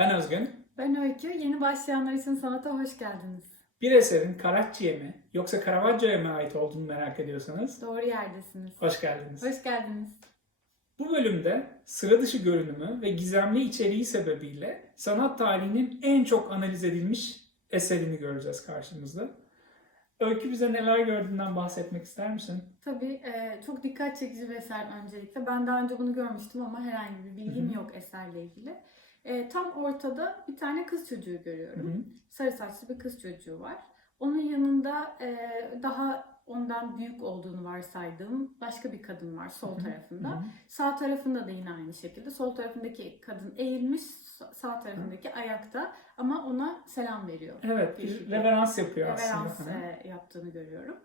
Ben Özgün. Ben Öykü. Yeni başlayanlar için sanata hoş geldiniz. Bir eserin Caracci'ye mi yoksa Caravaggio'ya mı ait olduğunu merak ediyorsanız Doğru yerdesiniz. hoş geldiniz. Hoş geldiniz. Bu bölümde sıra dışı görünümü ve gizemli içeriği sebebiyle sanat tarihinin en çok analiz edilmiş eserini göreceğiz karşımızda. Öykü bize neler gördüğünden bahsetmek ister misin? Tabii e, çok dikkat çekici bir eser öncelikle. Ben daha önce bunu görmüştüm ama herhangi bir bilgim yok eserle ilgili. E, tam ortada bir tane kız çocuğu Hı görüyorum. hı. Sarı saçlı bir kız çocuğu var. Onun yanında e, daha ondan büyük olduğunu varsaydığım başka bir kadın var sol Hı hı. tarafında. Hı hı. Sağ tarafında da yine aynı şekilde. Sol tarafındaki kadın eğilmiş, sağ tarafındaki ayakta ama ona selam veriyor. Evet, Bir- bir reverans yapıyor reverans aslında. Hı hı. e, yaptığını görüyorum.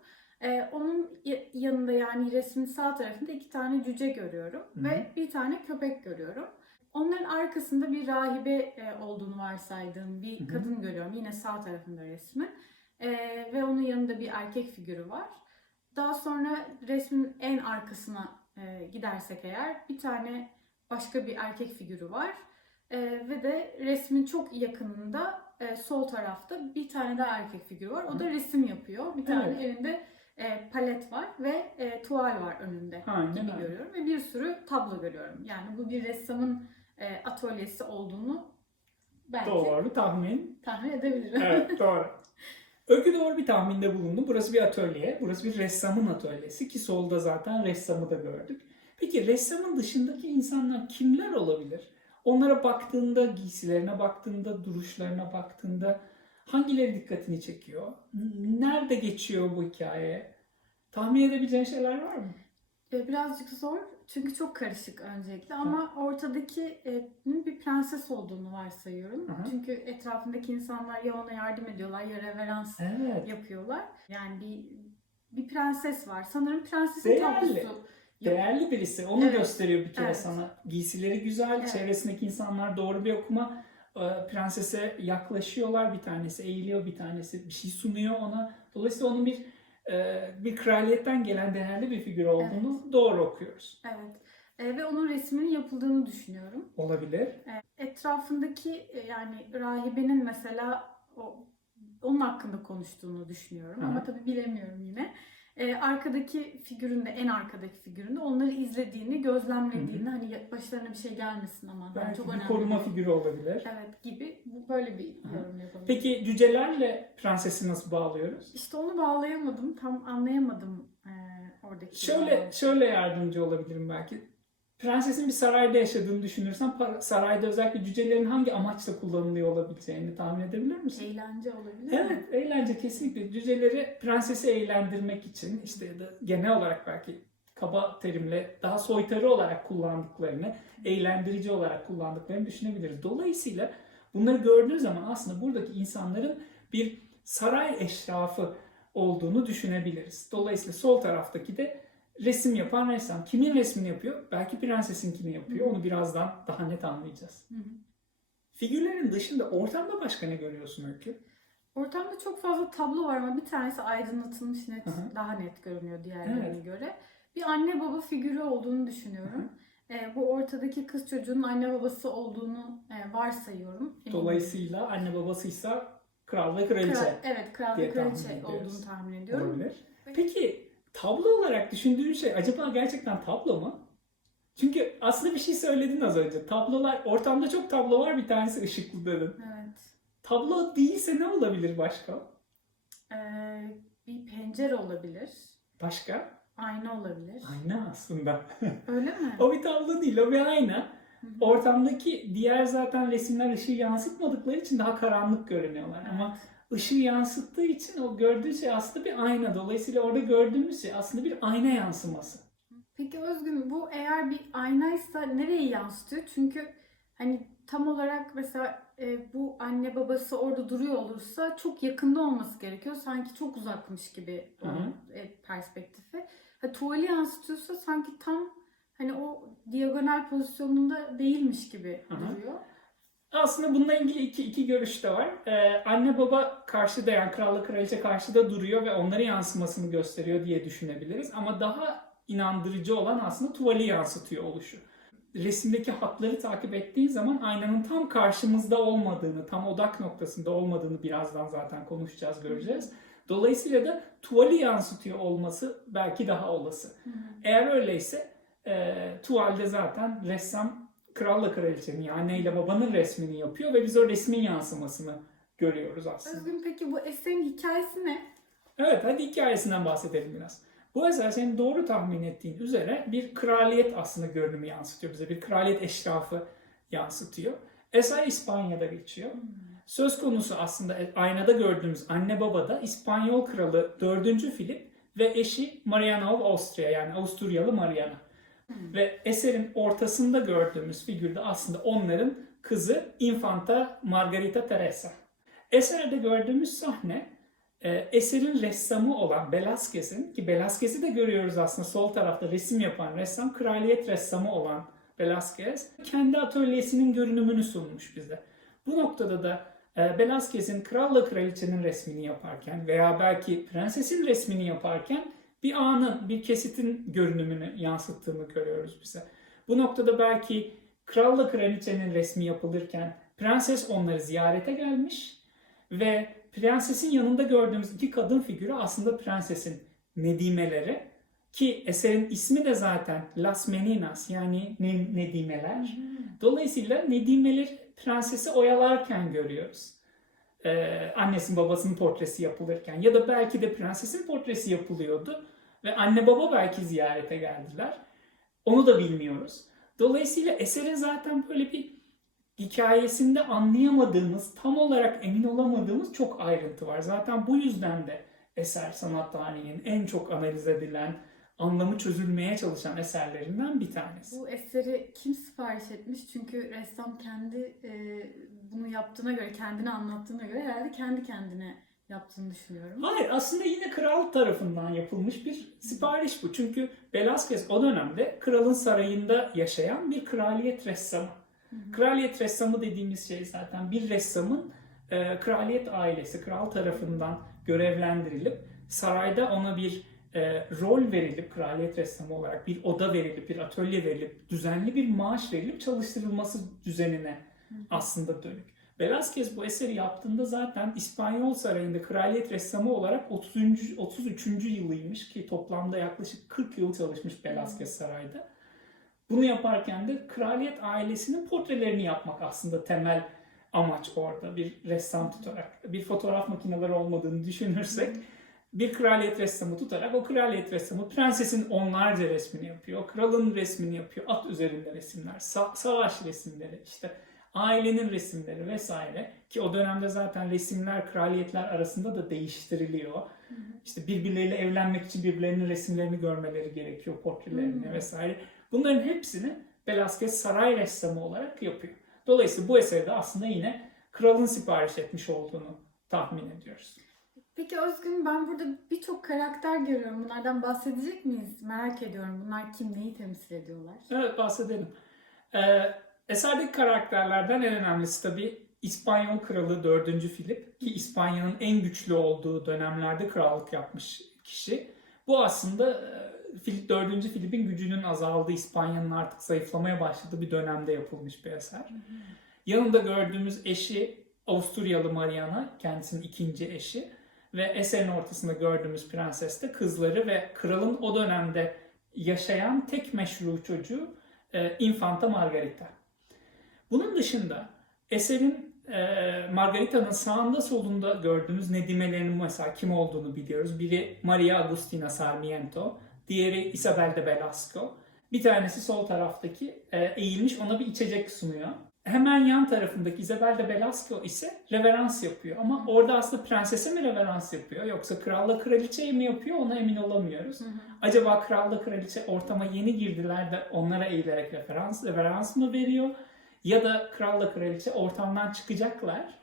E, onun yanında yani resmin sağ tarafında iki tane cüce görüyorum Hı hı. ve bir tane köpek görüyorum. Onların arkasında bir rahibe e, olduğunu varsaydığım bir Hı hı. kadın görüyorum. Yine sağ tarafında resmin. E, ve onun yanında bir erkek figürü var. Daha sonra resmin en arkasına e, gidersek eğer bir tane başka bir erkek figürü var. E, ve de resmin çok yakınında e, sol tarafta bir tane daha erkek figürü var. O da resim yapıyor. Bir tane Evet. elinde e, palet var ve e, tuval var önünde Aynen gibi görüyorum. Ve bir sürü tablo görüyorum. Yani bu bir ressamın e, atölyesi olduğunu belki Doğru tahmin. tahmin edebilirim. Evet doğru. Öykü doğru bir tahminde bulundu. Burası bir atölye. Burası bir ressamın atölyesi ki solda zaten ressamı da gördük. Peki ressamın dışındaki insanlar kimler olabilir? Onlara baktığında, giysilerine baktığında, duruşlarına baktığında hangileri dikkatini çekiyor? Nerede geçiyor bu hikaye? Tahmin edebileceğin şeyler var mı? E, Birazcık zor çünkü çok karışık öncelikle ama ortadaki e, bir prenses olduğunu varsayıyorum. Hı. Çünkü etrafındaki insanlar ya ona yardım ediyorlar ya reverans Evet. yapıyorlar. Yani bir bir prenses var. Sanırım prensesin Değerli. tablosu. Değerli birisi. Onu Evet. gösteriyor bir kere Evet. sana. Giysileri güzel, Evet. çevresindeki insanlar doğru bir okuma. Ee, Prensese yaklaşıyorlar. Bir tanesi eğiliyor, bir tanesi bir şey sunuyor ona. Dolayısıyla onun bir bir kraliyetten gelen değerli bir figür olduğunu doğru okuyoruz. Evet. E, ve onun resminin yapıldığını düşünüyorum. Olabilir. Etrafındaki e, yani rahibenin mesela o onun hakkında konuştuğunu düşünüyorum Hı. ama tabii bilemiyorum yine. E, arkadaki figüründe en arkadaki figüründe onları izlediğini, gözlemlediğini hani ya- başlarına bir şey gelmesin ama hani Belki çok bir önemli. koruma figürü olabilir. Evet gibi Bu böyle bir Hı. yorum yapabilirim. Peki cücelerle prensesi nasıl bağlıyoruz? İşte onu bağlayamadım. Tam anlayamadım e, oradaki. Şöyle şöyle yardımcı olabilirim belki. Prensesin bir sarayda yaşadığını düşünürsen sarayda özellikle cücelerin hangi amaçla kullanılıyor olabileceğini tahmin edebilir misin? Eğlence olabilir mi? Evet, eğlence kesinlikle. Cüceleri prensesi eğlendirmek için işte ya da genel olarak belki kaba terimle daha soytarı olarak kullandıklarını, eğlendirici olarak kullandıklarını düşünebiliriz. Dolayısıyla bunları gördüğün zaman aslında buradaki insanların bir saray eşrafı olduğunu düşünebiliriz. Dolayısıyla sol taraftaki de resim yapan ressam. Kimin resmini yapıyor? Belki prensesinkini yapıyor. Onu birazdan daha net anlayacağız. Hı hı. Figürlerin dışında ortamda başka ne görüyorsun Öykü? Ortamda çok fazla tablo var ama bir tanesi aydınlatılmış net, Hı hı. daha net görünüyor diğerlerine Evet. göre. Bir anne baba figürü olduğunu düşünüyorum. Ee, bu ortadaki kız çocuğun anne babası olduğunu e, varsayıyorum. Dolayısıyla anne babasıysa kral ve kraliçe Kral- evet, kral ve kraliçe olduğunu tahmin ediyorum. olabilir. Peki tablo olarak düşündüğün şey acaba gerçekten tablo mu? Çünkü aslında bir şey söyledin az önce. Tablolar, ortamda çok tablo var bir tanesi ışıklı dedin. Evet. Tablo değilse ne olabilir başka? Ee, bir pencere olabilir. Başka? Ayna olabilir. Ayna aslında. Öyle mi? o bir tablo değil, o bir ayna. Hı hı. Ortamdaki diğer zaten resimler ışığı yansıtmadıkları için daha karanlık görünüyorlar. Ama ışığı yansıttığı için o gördüğü şey aslında bir ayna. Dolayısıyla orada gördüğümüz şey aslında bir ayna yansıması. Peki Özgün bu eğer bir aynaysa nereye yansıtıyor? Çünkü hani tam olarak mesela e, bu anne babası orada duruyor olursa çok yakında olması gerekiyor. Sanki çok uzakmış gibi onun e, perspektifi. Ha, tuvali yansıtıyorsa sanki tam hani o diagonal pozisyonunda değilmiş gibi Hı hı. duruyor. Aslında bununla ilgili iki, iki görüş de var. Ee, anne baba karşıda yani kralla kraliçe karşıda duruyor ve onların yansımasını gösteriyor diye düşünebiliriz. Ama daha inandırıcı olan aslında tuvali yansıtıyor oluşu. resimdeki hatları takip ettiğin zaman aynanın tam karşımızda olmadığını, tam odak noktasında olmadığını birazdan zaten konuşacağız, göreceğiz. Dolayısıyla da tuvali yansıtıyor olması belki daha olası. Eğer öyleyse e, tuvalde zaten ressam kralla kraliçenin yani anne ile babanın resmini yapıyor ve biz o resmin yansımasını görüyoruz aslında. Özgün peki bu eserin hikayesi ne? Evet hadi hikayesinden bahsedelim biraz. Bu eser senin doğru tahmin ettiğin üzere bir kraliyet aslında görünümü yansıtıyor bize. Bir kraliyet eşrafı yansıtıyor. Eser İspanya'da geçiyor. Söz konusu aslında e, aynada gördüğümüz anne baba da İspanyol kralı 4. Filip ve eşi Mariana of Austria yani Avusturyalı Mariana. Ve eserin ortasında gördüğümüz figürde aslında onların kızı Infanta Margarita Teresa. Eserde gördüğümüz sahne e, eserin ressamı olan Velázquez'in ki Velázquez'i de görüyoruz aslında sol tarafta resim yapan ressam kraliyet ressamı olan Velázquez kendi atölyesinin görünümünü sunmuş bize. Bu noktada da e, Velázquez'in kralla kraliçenin resmini yaparken veya belki prensesin resmini yaparken bir anın, bir kesitin görünümünü yansıttığını görüyoruz bize. Bu noktada belki kralla kraliçenin resmi yapılırken prenses onları ziyarete gelmiş ve prensesin yanında gördüğümüz iki kadın figürü aslında prensesin nedimeleri ki eserin ismi de zaten Las Meninas yani ne- nedimeler. Dolayısıyla nedimeleri prensesi oyalarken görüyoruz. Ee, annesinin babasının portresi yapılırken ya da belki de prensesin portresi yapılıyordu ve anne baba belki ziyarete geldiler. Onu da bilmiyoruz. Dolayısıyla eserin zaten böyle bir hikayesinde anlayamadığımız, tam olarak emin olamadığımız çok ayrıntı var. Zaten bu yüzden de eser sanat tarihinin en çok analiz edilen, anlamı çözülmeye çalışan eserlerinden bir tanesi. Bu eseri kim sipariş etmiş? Çünkü ressam kendi e, bunu yaptığına göre, kendini anlattığına göre herhalde kendi kendine yaptığını düşünüyorum. Hayır aslında yine kral tarafından yapılmış bir sipariş bu. Çünkü Velázquez o dönemde kralın sarayında yaşayan bir kraliyet ressamı. Kraliyet ressamı dediğimiz şey zaten bir ressamın e, kraliyet ailesi, kral tarafından görevlendirilip sarayda ona bir e, rol verilip kraliyet ressamı olarak bir oda verilip bir atölye verilip düzenli bir maaş verilip çalıştırılması düzenine aslında dönük. Velázquez bu eseri yaptığında zaten İspanyol sarayında kraliyet ressamı olarak 30. 33. yılıymış ki toplamda yaklaşık 40 yıl çalışmış Velázquez sarayda. Bunu yaparken de kraliyet ailesinin portrelerini yapmak aslında temel amaç orada bir ressam tutarak. Bir fotoğraf makineleri olmadığını düşünürsek bir kraliyet ressamı tutarak o kraliyet ressamı prensesin onlarca resmini yapıyor. Kralın resmini yapıyor. At üzerinde resimler, sa- savaş resimleri, işte ailenin resimleri vesaire ki o dönemde zaten resimler kraliyetler arasında da değiştiriliyor. İşte birbirleriyle evlenmek için birbirlerinin resimlerini görmeleri gerekiyor, portrelerini Hı. vesaire. Bunların hepsini Velázquez saray ressamı olarak yapıyor. Dolayısıyla bu eseri de aslında yine kralın sipariş etmiş olduğunu tahmin ediyoruz. Peki Özgün ben burada birçok karakter görüyorum. Bunlardan bahsedecek miyiz? Merak ediyorum. Bunlar kim, neyi temsil ediyorlar? Evet bahsedelim. Ee, eserdeki karakterlerden en önemlisi tabii İspanyol kralı 4. Filip ki İspanya'nın en güçlü olduğu dönemlerde krallık yapmış kişi. Bu aslında e, Filip 4. Filip'in gücünün azaldığı, İspanya'nın artık zayıflamaya başladığı bir dönemde yapılmış bir eser. Yanında gördüğümüz eşi Avusturyalı Mariana, kendisinin ikinci eşi ve eserin ortasında gördüğümüz prenses de kızları ve kralın o dönemde yaşayan tek meşru çocuğu e, Infanta Margarita. Bunun dışında eserin e, Margarita'nın sağında solunda gördüğümüz nedimelerinin mesela kim olduğunu biliyoruz. Biri Maria Agustina Sarmiento, diğeri Isabel de Velasco. Bir tanesi sol taraftaki e, eğilmiş ona bir içecek sunuyor. Hemen yan tarafındaki Isabel de Velasco ise reverans yapıyor. Ama orada aslında prensese mi reverans yapıyor yoksa kralla kraliçeye mi yapıyor ona emin olamıyoruz. Acaba kralla kraliçe ortama yeni girdiler de onlara eğilerek referans, reverans mı veriyor? Ya da kralla kraliçe ortamdan çıkacaklar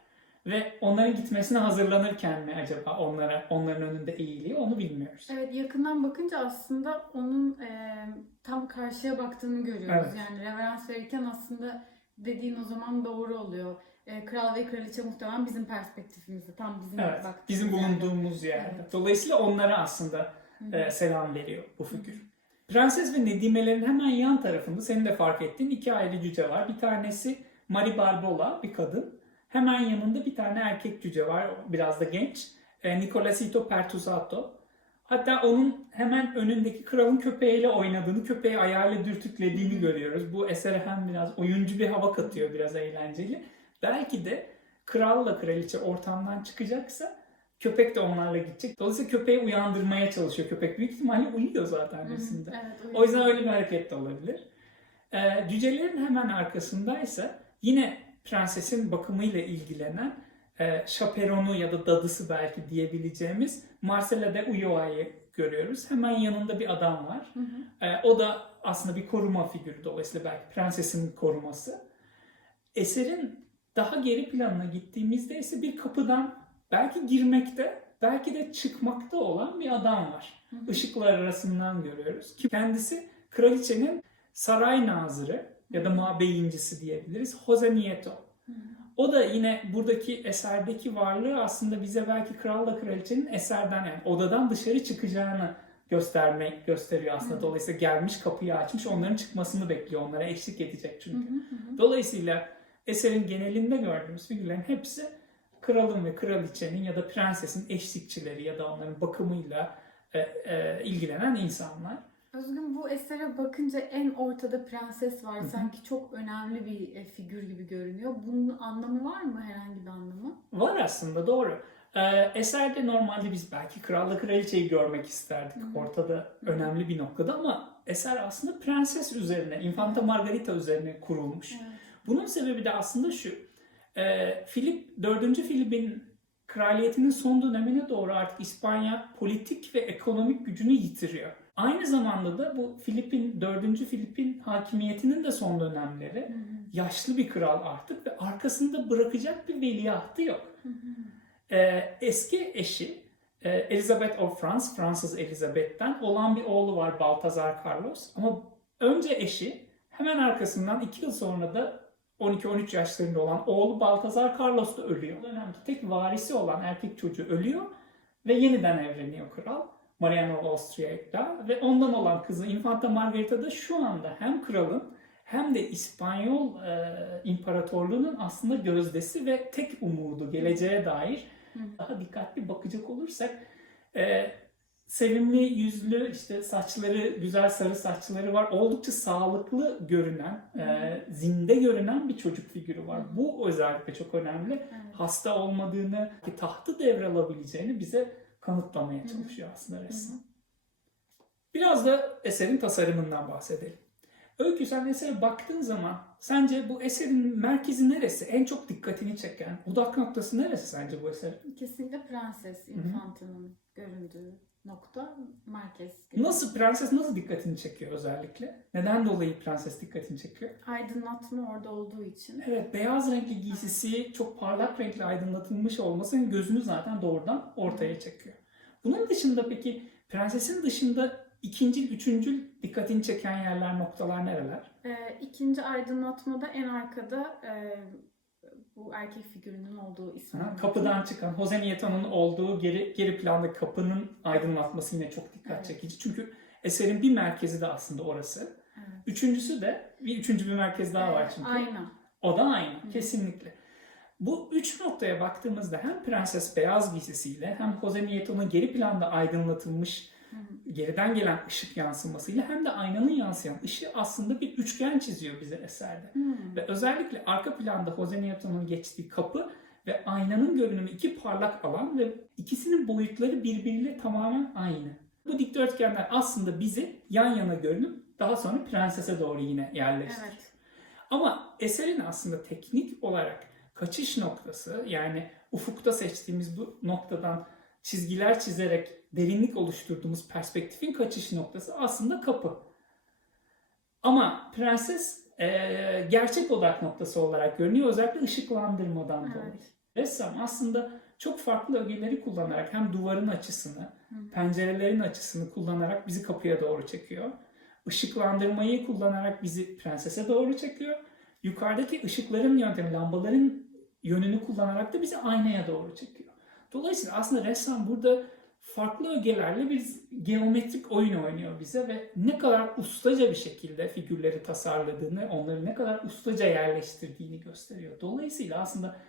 ve onların gitmesine hazırlanırken mi acaba onlara onların önünde eğiliyor onu bilmiyoruz. Evet yakından bakınca aslında onun e, tam karşıya baktığını görüyoruz. Evet. Yani reverans verirken aslında dediğin o zaman doğru oluyor. E, kral ve kraliçe muhtemelen bizim perspektifimizde. Tam bizim Evet, baktığımız bizim yerde. bulunduğumuz yerde. Evet. Dolayısıyla onlara aslında Hı hı. e, selam veriyor bu figür. Prenses ve Nedime'lerin hemen yan tarafında senin de fark ettiğin iki ayrı cüce var. Bir tanesi Mari Barbola bir kadın. Hemen yanında bir tane erkek cüce var biraz da genç. E, Nicolasito Pertusato. Hatta onun hemen önündeki kralın köpeğiyle oynadığını, köpeği ayağıyla dürtüklediğini görüyoruz. Bu esere hem biraz oyuncu bir hava katıyor, biraz eğlenceli. Belki de kralla kraliçe ortamdan çıkacaksa köpek de onlarla gidecek. Dolayısıyla köpeği uyandırmaya çalışıyor. Köpek büyük ihtimalle uyuyor zaten resimde. Evet, O yüzden öyle bir hareket de olabilir. Ee, cücelerin hemen arkasındaysa yine prensesin bakımıyla ilgilenen e, şaperonu ya da dadısı belki diyebileceğimiz Marcela de Ulloa'yı görüyoruz. Hemen yanında bir adam var. Hı hı. Ee, o da aslında bir koruma figürü dolayısıyla belki prensesin koruması. Eserin daha geri planına gittiğimizde ise bir kapıdan belki girmekte, belki de çıkmakta olan bir adam var. Işıklar arasından görüyoruz. Ki kendisi kraliçenin saray nazırı ya da mabeyincisi diyebiliriz. Jose Nieto. O da yine buradaki eserdeki varlığı aslında bize belki kralla kraliçenin eserden yani odadan dışarı çıkacağını göstermek gösteriyor aslında. Hı. Dolayısıyla gelmiş kapıyı açmış onların çıkmasını bekliyor. Onlara eşlik edecek çünkü. hı, hı hı. Dolayısıyla eserin genelinde gördüğümüz figürlerin hepsi kralın ve kraliçenin ya da prensesin eşlikçileri ya da onların bakımıyla e, e, ilgilenen insanlar. Özgün bu esere bakınca en ortada prenses var. Hı hı. Sanki çok önemli bir e, figür gibi görünüyor. Bunun anlamı var mı? Herhangi bir anlamı? Var aslında doğru. Ee, eserde normalde biz belki kralla kraliçeyi görmek isterdik Hı hı. ortada Hı hı. önemli bir noktada ama eser aslında prenses üzerine, Infanta Margarita üzerine kurulmuş. Evet. Bunun sebebi de aslında şu. Ee, Filip, 4. Filip'in kraliyetinin son dönemine doğru artık İspanya politik ve ekonomik gücünü yitiriyor. Aynı zamanda da bu Filip'in, 4. Filip'in hakimiyetinin de son dönemleri yaşlı bir kral artık ve arkasında bırakacak bir veliahtı yok. Ee, eski eşi e, Elizabeth of France, Fransız Elizabeth'ten olan bir oğlu var Baltazar Carlos. Ama önce eşi hemen arkasından 2 yıl sonra da 12-13 yaşlarında olan oğlu Baltazar Carlos da ölüyor. Dönemki tek varisi olan erkek çocuğu ölüyor ve yeniden evleniyor kral. Mariana of Austria'yla ve ondan olan kızı Infanta Margarita da şu anda hem kralın hem de İspanyol e, imparatorluğunun aslında gözdesi ve tek umudu geleceğe dair hı. daha dikkatli bakacak olursak e, sevimli yüzlü işte saçları güzel sarı saçları var oldukça sağlıklı görünen e, zinde görünen bir çocuk figürü var. Bu özellikle çok önemli. Evet. Hasta olmadığını, ki tahtı devralabileceğini bize kanıtlamaya çalışıyor aslında hı. Biraz da eserin tasarımından bahsedelim. Öykü sen esere baktığın zaman sence bu eserin merkezi neresi? En çok dikkatini çeken, odak noktası neresi sence bu eserin? Kesinlikle prenses hı. infantanın göründüğü nokta merkez. Nasıl, prenses nasıl dikkatini çekiyor özellikle? Neden dolayı prenses dikkatini çekiyor? Aydınlatma orada olduğu için. Evet, beyaz renkli giysisi çok parlak renkle aydınlatılmış olmasının gözünü zaten doğrudan ortaya çekiyor. Bunun dışında peki prensesin dışında ikinci, üçüncü dikkatini çeken yerler, noktalar nereler? Ee, ikinci aydınlatmada en arkada e, bu erkek figürünün olduğu ismi. Ha, kapıdan çıkan Jose Nieto'nun olduğu geri geri planda kapının aydınlatması yine çok dikkat Evet. çekici. Çünkü eserin bir merkezi de aslında orası. Evet. Üçüncüsü de bir üçüncü bir merkez daha var Ee, çünkü. Ayna. O da aynı Hı. kesinlikle. Bu üç noktaya baktığımızda hem Prenses Beyaz giysisiyle hem Jose Nieto'nun geri planda aydınlatılmış. Geriden gelen ışık yansımasıyla hem de aynanın yansıyan ışığı aslında bir üçgen çiziyor bize eserde. Hmm. Ve özellikle arka planda Jose Nieto'nun geçtiği kapı ve aynanın görünümü iki parlak alan ve ikisinin boyutları birbiriyle tamamen aynı. Bu dikdörtgenler aslında bizi yan yana görünüp daha sonra prensese doğru yine yerleştiriyor. Evet. Ama eserin aslında teknik olarak kaçış noktası yani ufukta seçtiğimiz bu noktadan çizgiler çizerek derinlik oluşturduğumuz perspektifin kaçış noktası aslında kapı. Ama prenses eee, gerçek odak noktası olarak görünüyor özellikle ışıklandırmadan Evet. dolayı. Ressam aslında çok farklı ögeleri kullanarak hem duvarın açısını, Hı. pencerelerin açısını kullanarak bizi kapıya doğru çekiyor. Işıklandırmayı kullanarak bizi prensese doğru çekiyor. Yukarıdaki ışıkların yöntemi, lambaların yönünü kullanarak da bizi aynaya doğru çekiyor. Dolayısıyla aslında ressam burada farklı ögelerle bir geometrik oyun oynuyor bize ve ne kadar ustaca bir şekilde figürleri tasarladığını, onları ne kadar ustaca yerleştirdiğini gösteriyor. Dolayısıyla aslında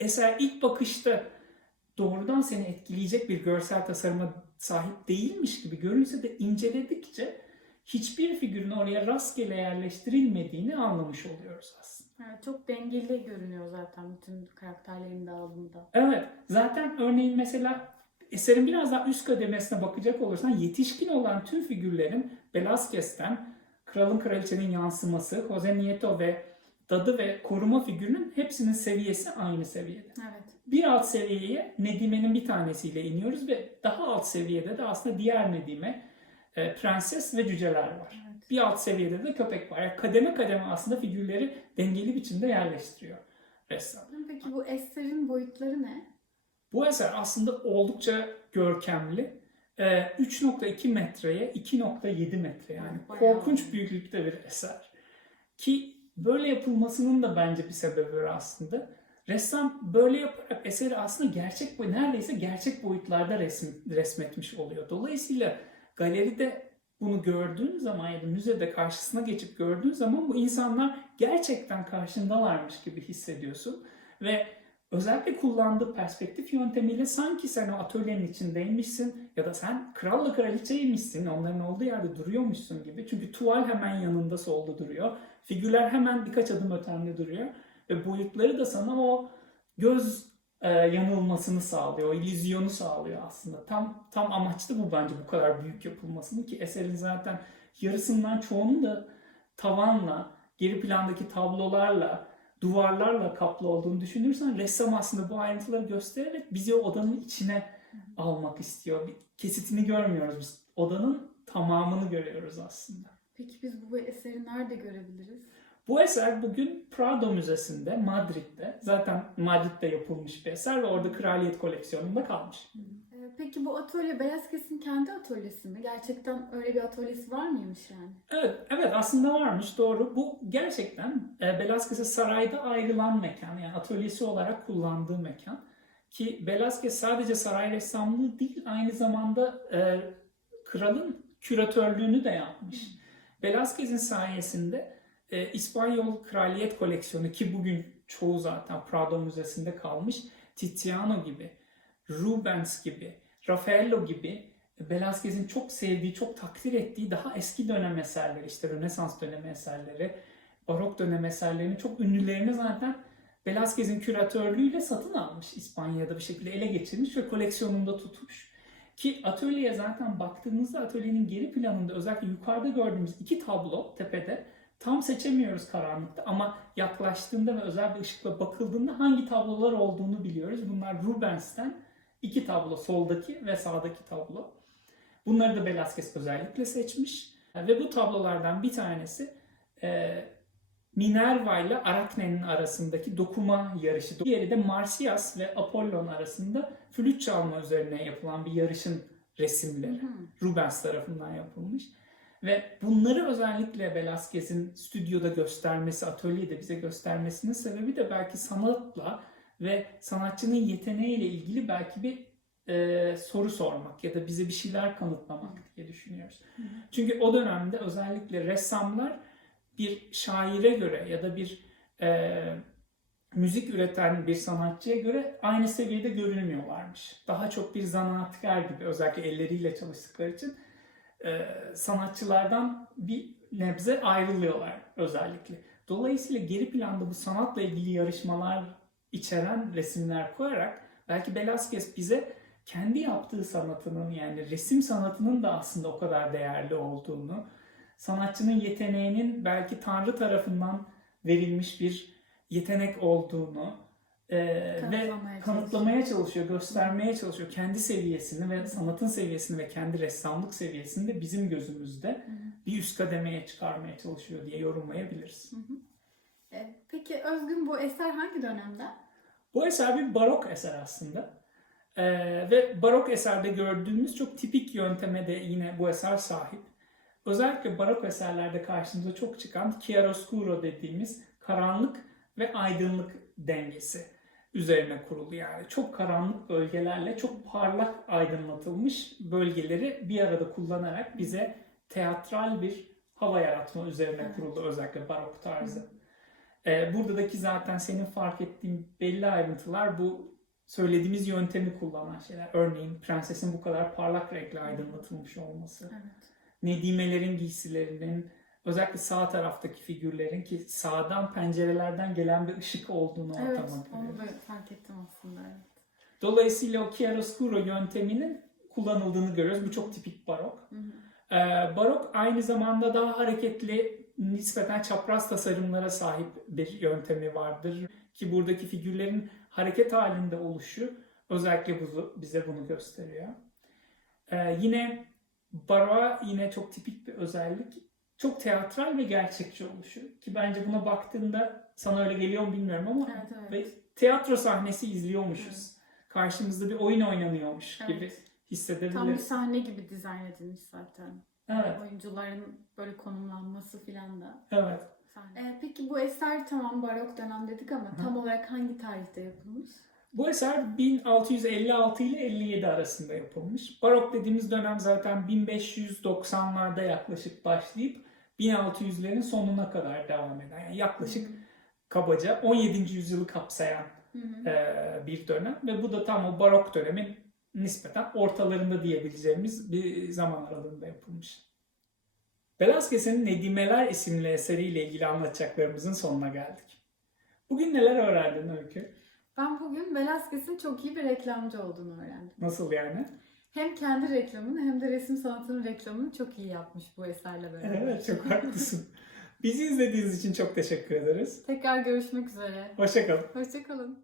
eser ilk bakışta doğrudan seni etkileyecek bir görsel tasarıma sahip değilmiş gibi görünse de inceledikçe hiçbir figürün oraya rastgele yerleştirilmediğini anlamış oluyoruz aslında. Evet, çok dengeli görünüyor zaten bütün karakterlerin dağılımı da. Evet, zaten örneğin mesela eserin biraz daha üst kademesine bakacak olursan yetişkin olan tüm figürlerin Velázquez'ten Kralın Kraliçenin yansıması, Jose Nieto ve dadı ve koruma figürünün hepsinin seviyesi aynı seviyede. Evet. Bir alt seviyeye Nedime'nin bir tanesiyle iniyoruz ve daha alt seviyede de aslında diğer Nedime, e, prenses ve cüceler var. evet. Bir alt seviyede de köpek var. Yani kademe kademe aslında figürleri dengeli biçimde yerleştiriyor ressam. Peki bu eserin boyutları ne? Bu eser aslında oldukça görkemli. Ee, 3.2 metreye 2.7 metre yani Bayağı. korkunç büyüklükte bir eser. Ki böyle yapılmasının da bence bir sebebi var aslında. Ressam böyle yaparak eseri aslında gerçek neredeyse gerçek boyutlarda resmi, resmetmiş oluyor. Dolayısıyla galeride bunu gördüğün zaman ya da müzede karşısına geçip gördüğün zaman bu insanlar gerçekten karşındalarmış gibi hissediyorsun. Ve özellikle kullandığı perspektif yöntemiyle sanki sen o atölyenin içindeymişsin ya da sen kralla kraliçeymişsin, onların olduğu yerde duruyormuşsun gibi. Çünkü tuval hemen yanında solda duruyor. Figürler hemen birkaç adım ötende duruyor. Ve boyutları da sana o göz e, yanılmasını sağlıyor, o illüzyonu sağlıyor aslında. Tam tam amaçlı bu bence bu kadar büyük yapılmasını ki eserin zaten yarısından çoğunun da tavanla, geri plandaki tablolarla, duvarlarla kaplı olduğunu düşünürsen ressam aslında bu ayrıntıları göstererek bizi o odanın içine almak istiyor. Bir kesitini görmüyoruz biz. Odanın tamamını görüyoruz aslında. Peki biz bu eseri nerede görebiliriz? Bu eser bugün Prado Müzesi'nde, Madrid'de. Zaten Madrid'de yapılmış bir eser ve orada kraliyet koleksiyonunda kalmış. Ee, Peki bu atölye Velázquez'in kendi atölyesi mi? Gerçekten öyle bir atölyesi var mıymış yani? Evet, evet aslında varmış doğru. Bu gerçekten e, Velázquez'e sarayda ayrılan mekan. Yani atölyesi olarak kullandığı mekan. Ki Velázquez sadece saray ressamlığı değil aynı zamanda e, kralın küratörlüğünü de yapmış. Velázquez'in sayesinde e, İspanyol kraliyet koleksiyonu ki bugün çoğu zaten Prado Müzesi'nde kalmış. Tiziano gibi, Rubens gibi, Raffaello gibi Velázquez'in çok sevdiği, çok takdir ettiği daha eski dönem eserleri, işte Rönesans dönemi eserleri, Barok dönem eserlerinin çok ünlülerini zaten Velázquez'in küratörlüğüyle satın almış İspanya'da bir şekilde ele geçirmiş ve koleksiyonunda tutmuş. Ki atölyeye zaten baktığımızda atölyenin geri planında özellikle yukarıda gördüğümüz iki tablo tepede tam seçemiyoruz karanlıkta ama yaklaştığında ve özel bir ışıkla bakıldığında hangi tablolar olduğunu biliyoruz. Bunlar Rubens'ten iki tablo soldaki ve sağdaki tablo. Bunları da Velázquez özellikle seçmiş. Ve bu tablolardan bir tanesi e, Minerva ile Arakne'nin arasındaki dokuma yarışı. Diğeri de Marsyas ve Apollon arasında flüt çalma üzerine yapılan bir yarışın resimleri. Rubens tarafından yapılmış. Ve bunları özellikle Velázquez'in stüdyoda göstermesi, atölyede bize göstermesinin sebebi de belki sanatla ve sanatçının yeteneğiyle ilgili belki bir e, soru sormak ya da bize bir şeyler kanıtlamak diye düşünüyoruz. Hı hı. Çünkü o dönemde özellikle ressamlar bir şaire göre ya da bir e, müzik üreten bir sanatçıya göre aynı seviyede görünmüyorlarmış. Daha çok bir zanaatkar gibi özellikle elleriyle çalıştıkları için e, sanatçılardan bir nebze ayrılıyorlar özellikle. Dolayısıyla geri planda bu sanatla ilgili yarışmalar içeren resimler koyarak belki Velázquez bize kendi yaptığı sanatının yani resim sanatının da aslında o kadar değerli olduğunu, sanatçının yeteneğinin belki Tanrı tarafından verilmiş bir yetenek olduğunu e, ve Kanıtlamaya çalışıyor, göstermeye çalışıyor. Kendi seviyesini ve sanatın seviyesini ve kendi ressamlık seviyesini de bizim gözümüzde Hı hı. bir üst kademeye çıkarmaya çalışıyor diye yorumlayabiliriz. Hı hı. Ee, Peki Özgün bu eser hangi dönemde? Bu eser bir barok eser aslında. Ee, ve barok eserde gördüğümüz çok tipik yönteme de yine bu eser sahip. Özellikle barok eserlerde karşımıza çok çıkan chiaroscuro dediğimiz karanlık ve aydınlık dengesi. Üzerine kurulu yani. Çok karanlık bölgelerle çok parlak aydınlatılmış bölgeleri bir arada kullanarak bize teatral bir hava yaratma üzerine kurulu özellikle barok tarzı. Ee, buradaki zaten senin fark ettiğin belli ayrıntılar bu söylediğimiz yöntemi kullanan şeyler. Örneğin prensesin bu kadar parlak renkle aydınlatılmış olması. Evet. Nedimelerin giysilerinin özellikle sağ taraftaki figürlerin ki sağdan pencerelerden gelen bir ışık olduğunu Evet, ortama onu görüyoruz. da fark ettim aslında. Evet. Dolayısıyla o chiaroscuro yönteminin kullanıldığını görüyoruz. Bu çok tipik barok. Hı hı. Ee, barok aynı zamanda daha hareketli, nispeten çapraz tasarımlara sahip bir yöntemi vardır. Ki buradaki figürlerin hareket halinde oluşu özellikle bu, bize bunu gösteriyor. Ee, yine baroğa yine çok tipik bir özellik. Çok teatral ve gerçekçi oluşu. Ki bence buna baktığında sana öyle geliyor mu bilmiyorum ama Evet, evet. ve tiyatro sahnesi izliyormuşuz. Karşımızda bir oyun oynanıyormuş Evet. gibi hissedebiliriz. Tam bir sahne gibi dizayn edilmiş zaten. Evet, Oyuncuların böyle konumlanması filan da. evet. Sahne. Ee, peki bu eser tamam barok dönem dedik ama tam olarak hangi tarihte yapılmış? Bu eser 1656 ile 57 arasında yapılmış. Barok dediğimiz dönem zaten 1590'larda yaklaşık başlayıp 1600'lerin sonuna kadar devam eden. Yani yaklaşık kabaca 17. yüzyılı kapsayan Hı hı. e, bir dönem ve bu da tam o barok dönemin nispeten ortalarında diyebileceğimiz bir zaman aralığında yapılmış. Velázquez'in Nedimeler isimli eseriyle ilgili anlatacaklarımızın sonuna geldik. Bugün neler öğrendin Öykü? Ben bugün Velázquez'in çok iyi bir reklamcı olduğunu öğrendim. Nasıl yani? Hem kendi reklamını hem de resim sanatının reklamını çok iyi yapmış bu eserle beraber. Evet çok haklısın. Bizi izlediğiniz için çok teşekkür ederiz. Tekrar görüşmek üzere. Hoşçakalın. Hoşçakalın.